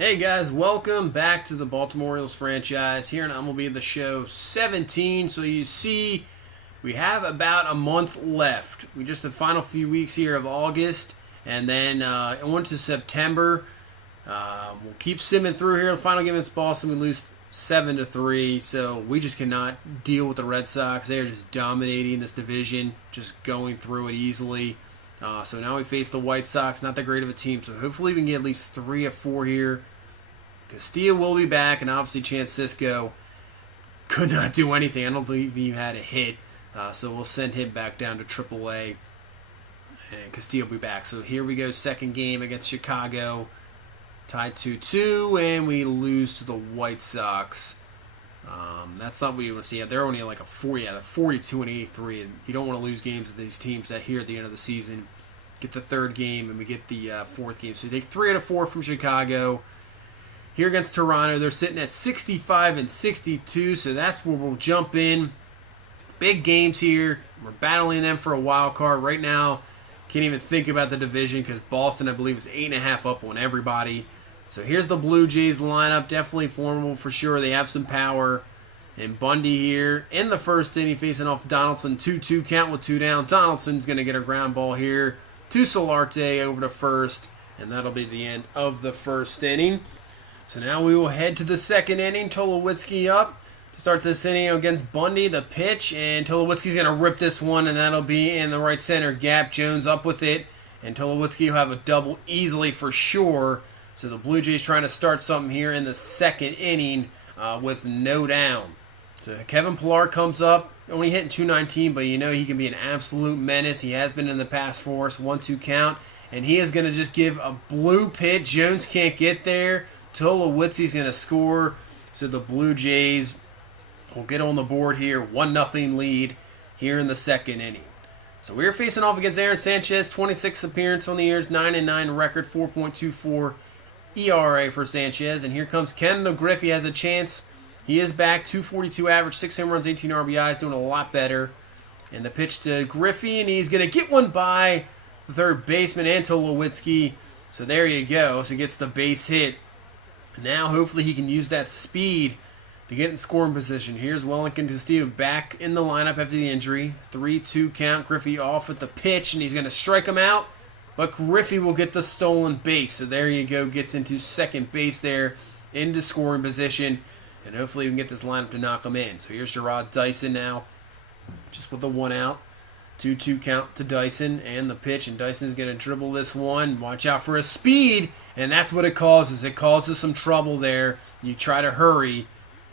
Hey guys, welcome back to the Baltimore Orioles franchise here in MLB The Show 17. So you see, we have about a month left. We just the final few weeks here of August, and then on to September. We'll keep simming through here. The final game against Boston, we lose 7-3. So we just cannot deal with the Red Sox. They are just dominating this division, just going through it easily. So now we face the White Sox, not that great of a team. So hopefully we can get at least 3 or 4 here. Castillo will be back, and obviously Chance Sisco could not do anything. I don't believe he had a hit. So we'll send him back down to AAA, and Castillo will be back. So here we go, second game against Chicago. Tied 2-2, and we lose to the White Sox. That's not what you want to see. They're only like they're 42 and 83, and you don't want to lose games to these teams that here at the end of the season. Get the third game, and we get the fourth game. So you take 3 out of 4 from Chicago. Here against Toronto, they're sitting at 65 and 62, so that's where we'll jump in. Big games here. We're battling them for a wild card right now. Can't even think about the division because Boston, I believe, is 8.5 up on everybody. So here's the Blue Jays lineup. Definitely formidable for sure. They have some power. And Bundy here in the first inning facing off Donaldson. 2-2 count with 2 down. Donaldson's going to get a ground ball here to Solarte over to first. And that'll be the end of the first inning. So now we will head to the second inning. Tulowitzki up to start this inning against Bundy. The pitch, and Tulowitzki's going to rip this one, and that'll be in the right center gap. Jones up with it, and Tulowitzki will have a double easily for sure. So the Blue Jays trying to start something here in the second inning with no down. So Kevin Pillar comes up, only hitting .219, but you know he can be an absolute menace. He has been in the past for us. 1-2 count, and he is going to just give a blue pitch. Jones can't get there. Tulowitzki's going to score, so the Blue Jays will get on the board here. 1-0 lead here in the second inning. So we're facing off against Aaron Sanchez. 26 appearance on the years, 9-9 record, 4.24 ERA for Sanchez. And here comes Kendall Griffey has a chance. He is back, 242 average, 6 home runs, 18 RBIs, doing a lot better. And the pitch to Griffey, and he's going to get one by the third baseman and Tulowitzki. So there you go. So he gets the base hit. Now, hopefully, he can use that speed to get in scoring position. Here's Wellington Castillo back in the lineup after the injury. 3-2 count. Griffey off at the pitch, and he's going to strike him out. But Griffey will get the stolen base. So there you go. Gets into second base there into scoring position. And hopefully, we can get this lineup to knock him in. So here's Gerard Dyson now, just with the 1 out. 2-2 count to Dyson and the pitch, and Dyson's going to dribble this one. Watch out for his speed, and that's what it causes. It causes some trouble there. You try to hurry,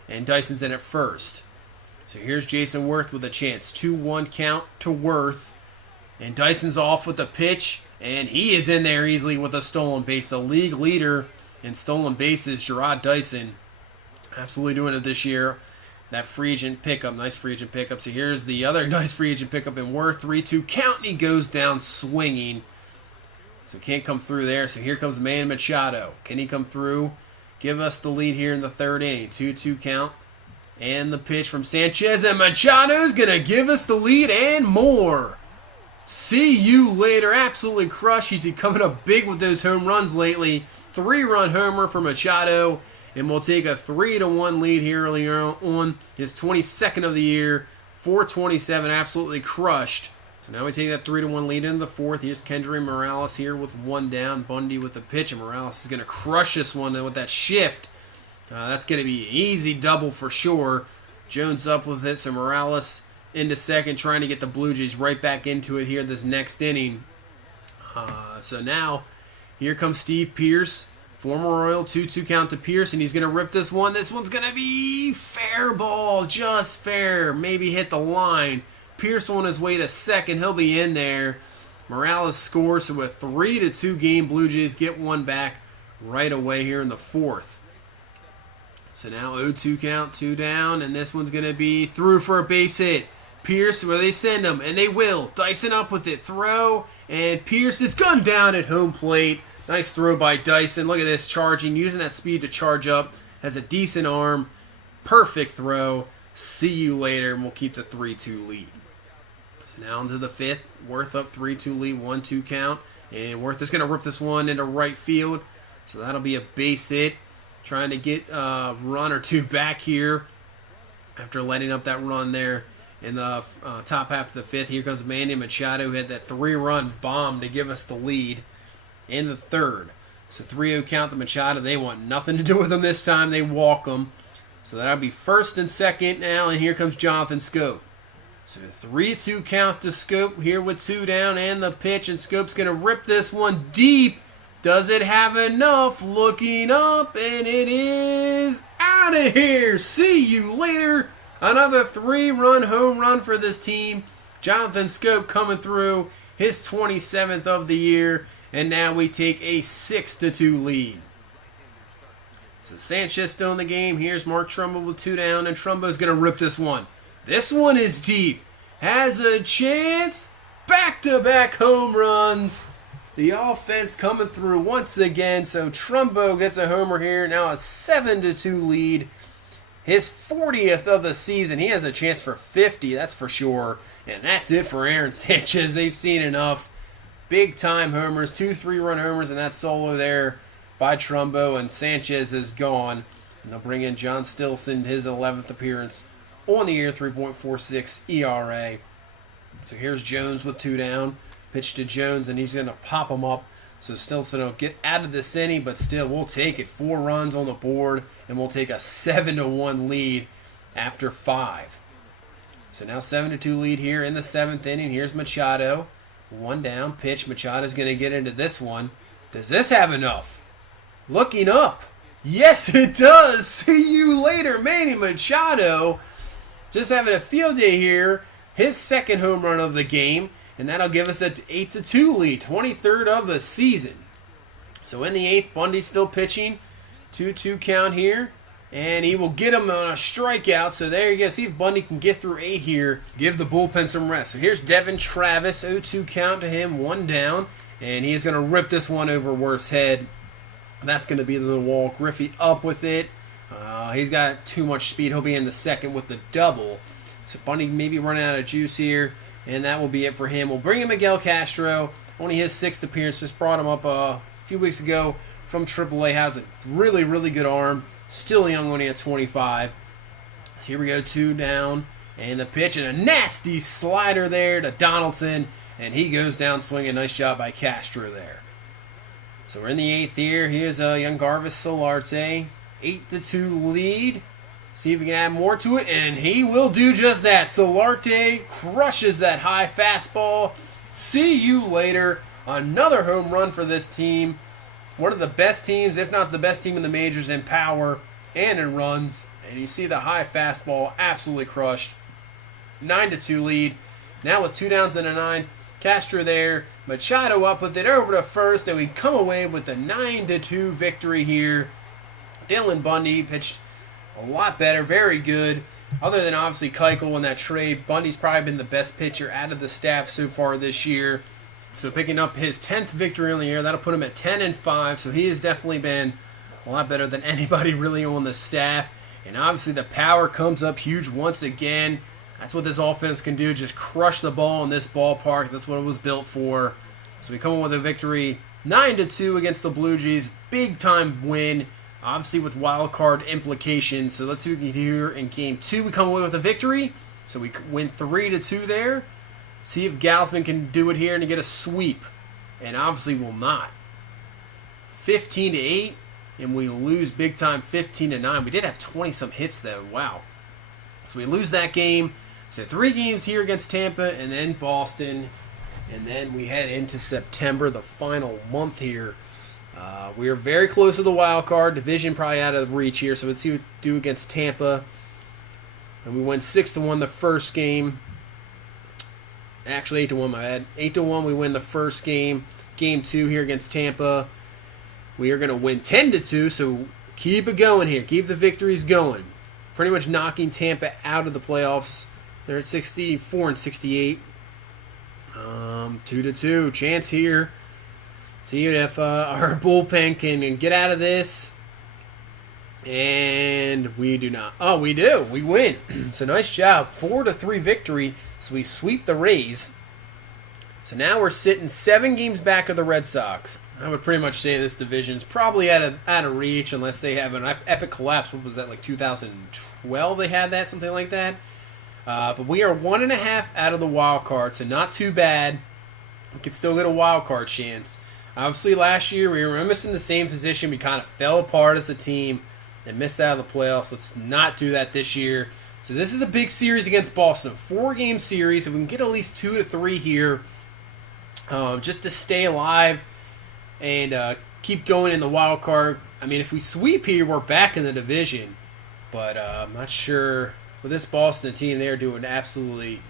and Dyson's in at first. So here's Jason Worth with a chance. 2-1 count to Worth, and Dyson's off with the pitch, and he is in there easily with a stolen base. The league leader in stolen bases, Gerard Dyson, absolutely doing it this year. That free agent pickup, nice free agent pickup. So here's the other nice free agent pickup in Worth. 3-2 count, and he goes down swinging. So can't come through there. So here comes Manny Machado. Can he come through? Give us the lead here in the third inning. 2-2 count. And the pitch from Sanchez. And Machado's going to give us the lead and more. See you later. Absolutely crushed. He's becoming up big with those home runs lately. 3-run homer for Machado. And we'll take a 3-1 lead here early on. His 22nd of the year. 427, absolutely crushed. So now we take that 3-1 lead into the fourth. Here's Kendry Morales here with 1 down. Bundy with the pitch. And Morales is going to crush this one with that shift. That's going to be an easy double for sure. Jones up with it. So Morales into second, trying to get the Blue Jays right back into it here this next inning. So now, here comes Steve Pearce. Former Royal, 2-2 count to Pierce, and he's going to rip this one. This one's going to be fair ball, just fair. Maybe hit the line. Pierce on his way to second. He'll be in there. Morales scores, so a 3-2 game. Blue Jays get one back right away here in the fourth. So now 0-2 count, 2 down, and this one's going to be through for a base hit. Pierce, where they send him, and they will. Dyson up with it, throw, and Pierce is gunned down at home plate. Nice throw by Dyson. Look at this, charging, using that speed to charge up. Has a decent arm. Perfect throw. See you later, and we'll keep the 3-2 lead. So now into the fifth. Worth up 3-2 lead, 1-2 count. And Worth is going to rip this one into right field. So that'll be a base hit. Trying to get a run or two back here after letting up that run there in the top half of the fifth. Here comes Manny Machado, who had that 3-run bomb to give us the lead in the third. So 3-0 count to Machado. They want nothing to do with him this time. They walk him. So that'll be first and second now, and here comes Jonathan Scope. So 3-2 count to Scope here with 2 down and the pitch, and Scope's going to rip this one deep. Does it have enough? Looking up, and it is out of here. See you later. Another 3-run home run for this team. Jonathan Scope coming through, his 27th of the year, and now we take a 6-2 lead. So Sanchez still in the game. Here's Mark Trumbo with 2 down, and Trumbo's going to rip this one. This one is deep. Has a chance. Back-to-back home runs. The offense coming through once again. So Trumbo gets a homer here. Now a 7-2 lead. His 40th of the season. He has a chance for 50, that's for sure. And that's it for Aaron Sanchez. They've seen enough. Big-time homers. 2 3-run homers, and that solo there by Trumbo. And Sanchez is gone. And they'll bring in John Stilson, his 11th appearance on the year, 3.46 ERA. So here's Jones with 2 down. Pitch to Jones, and he's going to pop him up. So Stilson will get out of this inning, but still, we'll take it. 4 runs on the board, and we'll take a 7-1 lead after 5. So now 7-2 lead here in the 7th inning. Here's Machado. 1 down, pitch. Machado's going to get into this one. Does this have enough? Looking up. Yes, it does. See you later, Manny Machado. Just having a field day here. His second home run of the game. And that'll give us an 8-2 lead, 23rd of the season. So in the 8th, Bundy's still pitching. 2-2 count here. And he will get him on a strikeout. So there you go. See if Bundy can get through 8 here. Give the bullpen some rest. So here's Devin Travis. 0-2 count to him. 1 down. And he's going to rip this one over Worth's head. That's going to be the wall. Griffey up with it. He's got too much speed. He'll be in the second with the double. So Bundy maybe running out of juice here. And that will be it for him. We'll bring in Miguel Castro. Only his 6th appearance. Just brought him up a few weeks ago from AAA. Has a really, really good arm. Still young when he had 25. So here we go. 2 down. And the pitch. And a nasty slider there to Donaldson. And he goes down swinging. Nice job by Castro there. So we're in the 8th here. Here's young Garvis Solarte. 8-2 lead. See if we can add more to it, and he will do just that. Solarte crushes that high fastball. See you later. Another home run for this team. One of the best teams, if not the best team in the majors in power and in runs. And you see the high fastball absolutely crushed. 9-2 lead. Now with 2 downs and a 9. Castro there. Machado up with it over to first, and we come away with a 9-2 victory here. Dylan Bundy pitched a lot better, very good. Other than obviously Keuchel in that trade, Bundy's probably been the best pitcher out of the staff so far this year. So picking up his 10th victory on the year, that'll put him at 10-5. So he has definitely been a lot better than anybody really on the staff. And obviously the power comes up huge once again. That's what this offense can do, just crush the ball in this ballpark. That's what it was built for. So we come in with a victory, 9-2 against the Blue Jays. Big time win. Obviously with wild card implications. So let's see what we can do here in Game 2. We come away with a victory. So we win 3-2 there. See if Gausman can do it here and get a sweep. And obviously will not. 15-8. And we lose big time 15-9. We did have 20-some hits though. Wow. So we lose that game. So 3 games here against Tampa and then Boston. And then we head into September, the final month here. We are very close to the wild card. Division probably out of reach here. So let's see what we do against Tampa. And we went 6-1 the first game. Actually, 8-1, my bad. 8-1, we win the first game. Game 2 here against Tampa. We are going to win 10-2, so keep it going here. Keep the victories going. Pretty much knocking Tampa out of the playoffs. They're at 64-68. 2-2. Chance here. See if our bullpen can get out of this. And we do not. Oh, we do. We win. So nice job. 4-3 victory. So we sweep the Rays. So now we're sitting 7 games back of the Red Sox. I would pretty much say this division's probably out of reach unless they have an epic collapse. What was that, like 2012 they had that, something like that? But we are 1.5 out of the wild card, so not too bad. We could still get a wild card chance. Obviously, last year we were almost in the same position. We kind of fell apart as a team and missed out of the playoffs. Let's not do that this year. So this is a big series against Boston. 4-game series. If we can get at least 2 to 3 here, just to stay alive and keep going in the wild card. I mean, if we sweep here, we're back in the division. But I'm not sure. With this Boston team, they're doing absolutely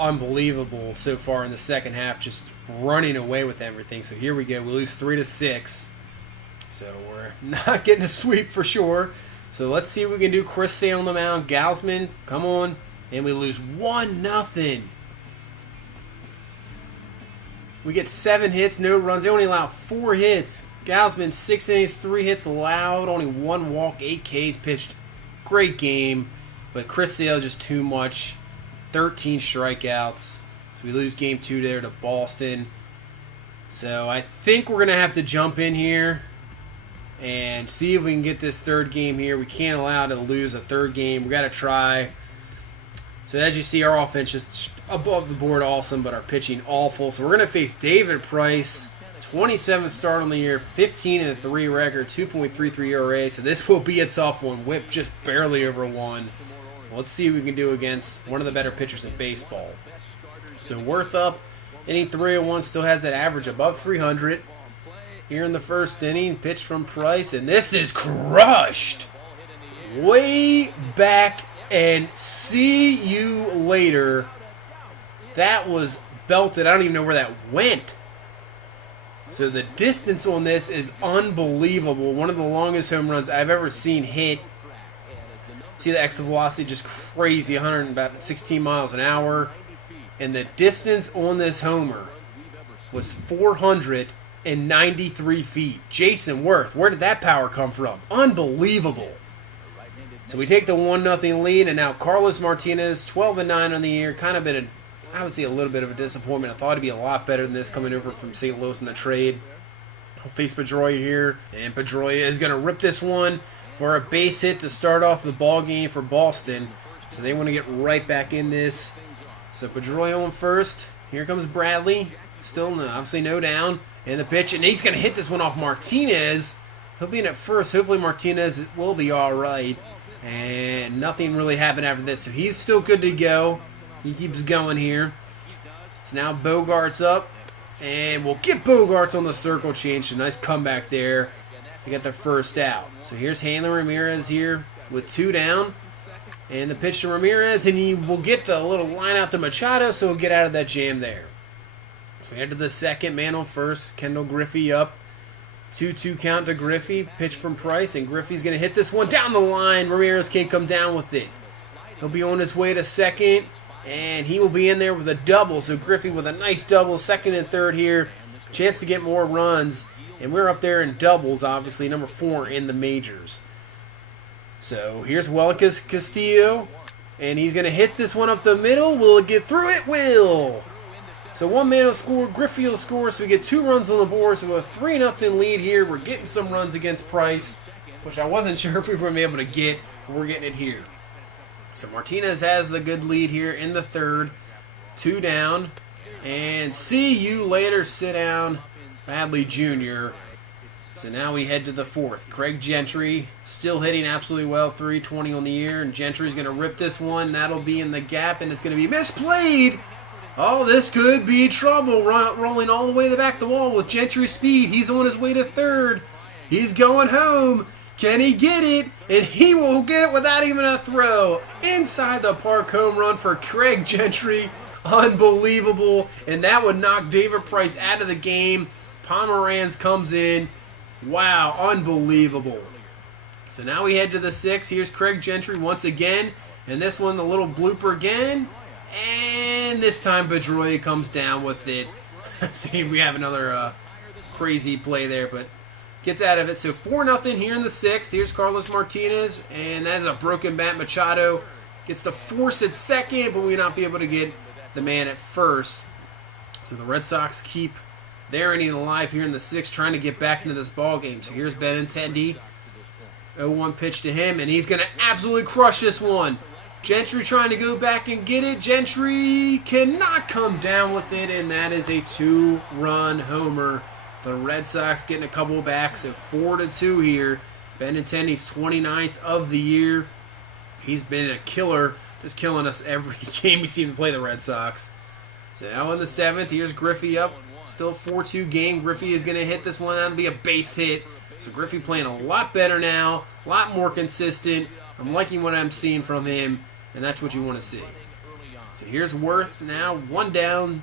unbelievable so far in the second half, just running away with everything. So here we go. We lose 3-6. So we're not getting a sweep for sure. So let's see what we can do. Chris Sale on the mound. Gausman, come on. And we lose 1-0. We get 7 hits, no runs. They only allow 4 hits. Gausman, 6 innings, 3 hits allowed, only 1 walk, 8 Ks pitched. Great game. But Chris Sale just too much. 13 strikeouts. So we lose game 2 there to Boston. So I think we're going to have to jump in here and see if we can get this third game here. We can't allow to lose a third game. We got to try. So as you see, our offense just above the board awesome, but our pitching awful. So we're going to face David Price, 27th start on the year, 15-3 record, 2.33 ERA. So this will be a tough one. Whip just barely over 1. Let's see what we can do against one of the better pitchers in baseball. So Worth up, inning 301, still has that average above 300. Here in the first inning, pitch from Price, and this is crushed. Way back, and see you later. That was belted. I don't even know where that went. So the distance on this is unbelievable. One of the longest home runs I've ever seen hit. See the exit velocity, just crazy, 116 miles an hour. And the distance on this homer was 493 feet. Jason Worth, where did that power come from? Unbelievable. So we take the 1-0 lead, and now Carlos Martinez, 12-9 on the year. Kind of been, I would say, a little bit of a disappointment. I thought it'd be a lot better than this coming over from St. Louis in the trade. I'll face Pedroia here, and Pedroia is going to rip this one for a base hit to start off the ball game for Boston. So they want to get right back in this. So Pedroia on first. Here comes Bradley. Still obviously no down. And the pitch, and he's going to hit this one off Martinez. He'll be in at first. Hopefully Martinez will be all right. And nothing really happened after that. So he's still good to go. He keeps going here. So now Bogart's up. And we'll get Bogarts on the circle change. A nice comeback there to get the first out. So here's Hanley Ramirez here with 2 down. And the pitch to Ramirez. And he will get the little line out to Machado. So he'll get out of that jam there. So we head to the second, man on first. Kendall Griffey up. 2-2 count to Griffey. Pitch from Price. And Griffey's going to hit this one down the line. Ramirez can't come down with it. He'll be on his way to second. And he will be in there with a double. So Griffey with a nice double. Second and third here. Chance to get more runs. And we're up there in doubles, obviously. Number 4 in the majors. So here's Welker Castillo. And he's going to hit this one up the middle. Will it get through? It will. So one man will score, Griffey will score, so we get 2 runs on the board. So a 3-0 lead here. We're getting some runs against Price, which I wasn't sure if we were going to be able to get, but we're getting it here. So Martinez has the good lead here in the third. 2 down. And see you later, sit down, Badley Jr. So now we head to the fourth. Craig Gentry still hitting absolutely well, 320 on the year. And Gentry's going to rip this one. That'll be in the gap, and it's going to be misplayed. Oh, this could be trouble. Rolling all the way to the back of the wall with Gentry's speed. He's on his way to third. He's going home. Can he get it? And he will get it without even a throw. Inside the park home run for Craig Gentry. Unbelievable. And that would knock David Price out of the game. Pomeranz comes in. Wow, unbelievable. So now we head to the 6th. Here's Craig Gentry once again. And this one, the little blooper again. And this time Pedroia comes down with it. See if we have another crazy play there, but gets out of it. So 4-0 here in the 6th. Here's Carlos Martinez, and that is a broken bat. Machado gets the force at second, but we will not be able to get the man at first. So the Red Sox keep They're eating alive here in the 6th, trying to get back into this ball game. So here's Benintendi. 0-1 pitch to him, and he's going to absolutely crush this one. Gentry trying to go back and get it. Gentry cannot come down with it, and that is a 2-run homer. The Red Sox getting a couple back, so 4-2 here. Benintendi's 29th of the year. He's been a killer, just killing us every game we see him play the Red Sox. So now in the 7th, here's Griffey up. Still 4-2 game. Griffey is going to hit this one. That'll be a base hit. So Griffey playing a lot better now, a lot more consistent. I'm liking what I'm seeing from him, and that's what you want to see. So here's Worth now, 1 down.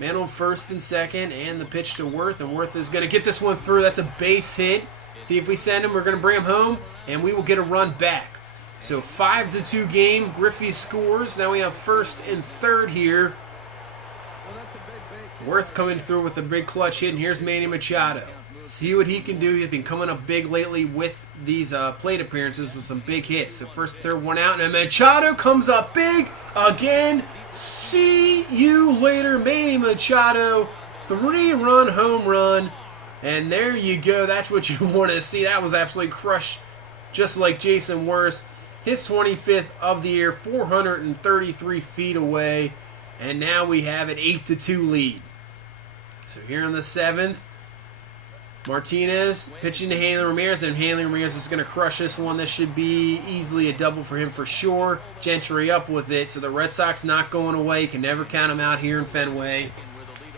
Man on 1st and 2nd, and the pitch to Worth, and Worth is going to get this one through. That's a base hit. See if we send him, we're going to bring him home, and we will get a run back. So 5-2 game. Griffey scores. Now we have 1st and 3rd here. Worth coming through with a big clutch hit, and here's Manny Machado. See what he can do. He's been coming up big lately with these plate appearances with some big hits. So 1st, 3rd, 1 out, and Machado comes up big again. See you later, Manny Machado. 3-run home run, and there you go. That's what you want to see. That was absolutely crushed, just like Jason Worth. His 25th of the year, 433 feet away, and now we have an 8-2 lead. So here in the 7th, Martinez pitching to Hanley Ramirez, and Hanley Ramirez is going to crush this one. This should be easily a double for him for sure. Gentry up with it, so the Red Sox not going away. Can never count them out here in Fenway.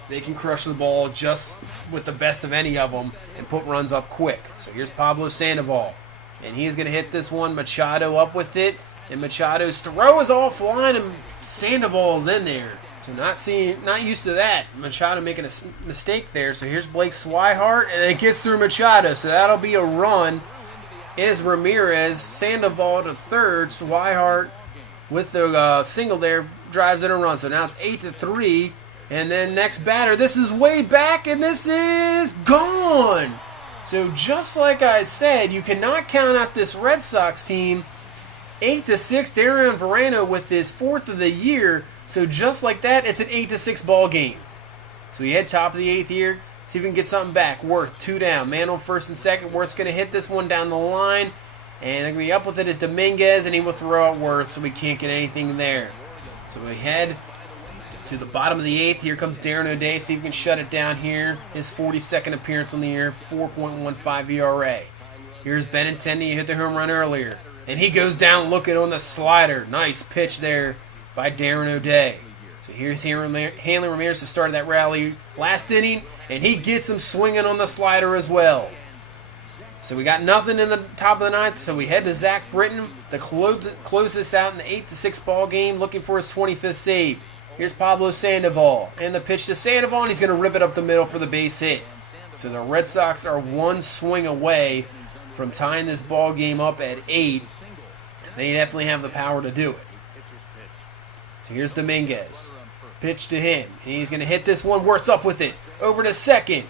They can crush the ball just with the best of any of them and put runs up quick. So here's Pablo Sandoval, and he's going to hit this one. Machado up with it, and Machado's throw is offline, and Sandoval's in there. So not used to that. Machado making a mistake there. So here's Blake Swihart, and it gets through Machado. So that'll be a run. It is Ramirez. Sandoval to 3rd. Swihart with the single there drives in a run. So now it's 8-3. And then next batter, this is way back, and this is gone. So just like I said, you cannot count out this Red Sox team. 8-6. Darian Verano with his 4th of the year. So just like that, it's an 8-6 ball game. So we head top of the 8th here. See if we can get something back. Worth 2 down. Man on 1st and 2nd. Worth's going to hit this one down the line. And going to be up with it is Dominguez, and he will throw out Worth, so we can't get anything there. So we head to the bottom of the 8th. Here comes Darren O'Day. See if we can shut it down here. His 42nd appearance on the year. 4.15 ERA. Here's Benintendi. He hit the home run earlier. And he goes down looking on the slider. Nice pitch there by Darren O'Day. So here's Hanley Ramirez to start that rally last inning, and he gets him swinging on the slider as well. So we got nothing in the top of the 9th, so we head to Zach Britton to close this out in the 8-6 ball game, looking for his 25th save. Here's Pablo Sandoval, and the pitch to Sandoval, and he's going to rip it up the middle for the base hit. So the Red Sox are 1 swing away from tying this ball game up at 8, and they definitely have the power to do it. So here's Dominguez. Pitch to him. And he's going to hit this one. Worth's up with it. Over to 2nd.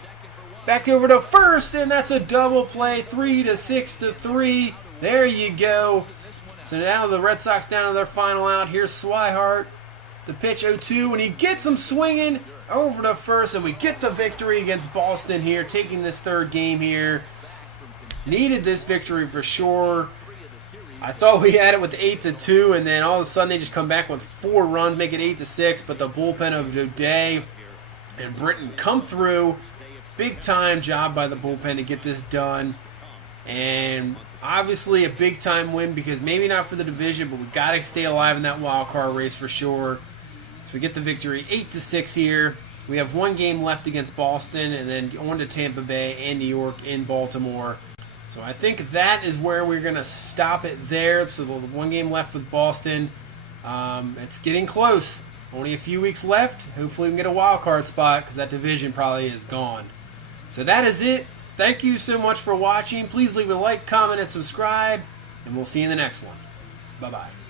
Back over to 1st. And that's a double play. 3-6-3. There you go. So now the Red Sox down to their final out. Here's Swihart. The pitch 0-2. And he gets him swinging over to 1st. And we get the victory against Boston here. Taking this 3rd game here. Needed this victory for sure. I thought we had it with 8-2, and then all of a sudden they just come back with 4 runs, make it 8-6. But the bullpen of O'Day and Britton come through. Big time job by the bullpen to get this done. And obviously a big time win, because maybe not for the division, but we got to stay alive in that wild card race for sure. So we get the victory 8-6 here. We have 1 game left against Boston, and then on to Tampa Bay and New York in Baltimore. So I think that is where we're going to stop it there. So the 1 game left with Boston. It's getting close. Only a few weeks left. Hopefully we can get a wild card spot, because that division probably is gone. So that is it. Thank you so much for watching. Please leave a like, comment, and subscribe. And we'll see you in the next one. Bye-bye.